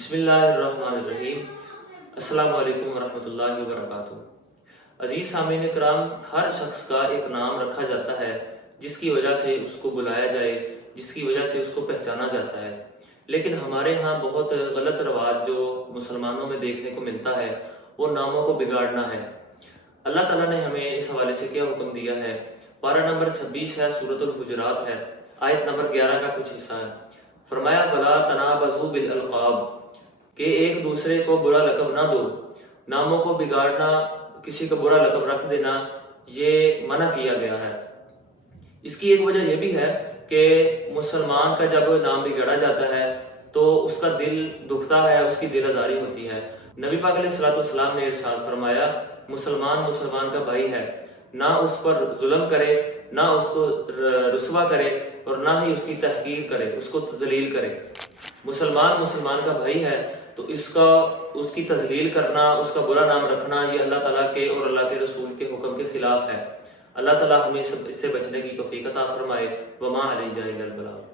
بسم اللہ الرحمن الرحیم۔ السلام علیکم ورحمۃ اللہ وبرکاتہ۔ عزیز سامعین کرام، ہر شخص کا ایک نام رکھا جاتا ہے جس کی وجہ سے اس کو بلایا جائے، جس کی وجہ سے اس کو پہچانا جاتا ہے۔ لیکن ہمارے ہاں بہت غلط رواج جو مسلمانوں میں دیکھنے کو ملتا ہے وہ ناموں کو بگاڑنا ہے۔ اللہ تعالیٰ نے ہمیں اس حوالے سے کیا حکم دیا ہے؟ پارہ نمبر 26 ہے، سورۃ الحجرات ہے، آیت نمبر 11 کا کچھ حصہ ہے۔ فرمایا وَلَا تَنَابَزُوا بِالْأَلْقَابِ کہ ایک دوسرے کو برا لقب نہ دو۔ ناموں کو بگاڑنا، کسی کو برا لقب رکھ دینا، یہ منع کیا گیا ہے۔ اس کی ایک وجہ یہ بھی ہے کہ مسلمان کا جب نام بگاڑا جاتا ہے تو اس کا دل دکھتا ہے، اس کی دل آزاری ہوتی ہے۔ نبی پاک علیہ الصلوۃ والسلام نے ارشاد فرمایا مسلمان مسلمان کا بھائی ہے، نہ اس پر ظلم کرے، نہ اس کو رسوا کرے اور نہ ہی اس کی تحقیر کرے، اس کو تذلیل کرے۔ مسلمان مسلمان کا بھائی ہے تو اس کی تذلیل کرنا، اس کا برا نام رکھنا، یہ اللہ تعالیٰ کے اور اللہ کے رسول کے حکم کے خلاف ہے۔ اللہ تعالیٰ ہمیں اس سے بچنے کی توفیق عطا فرمائے۔ وما علینا الا البلاغ۔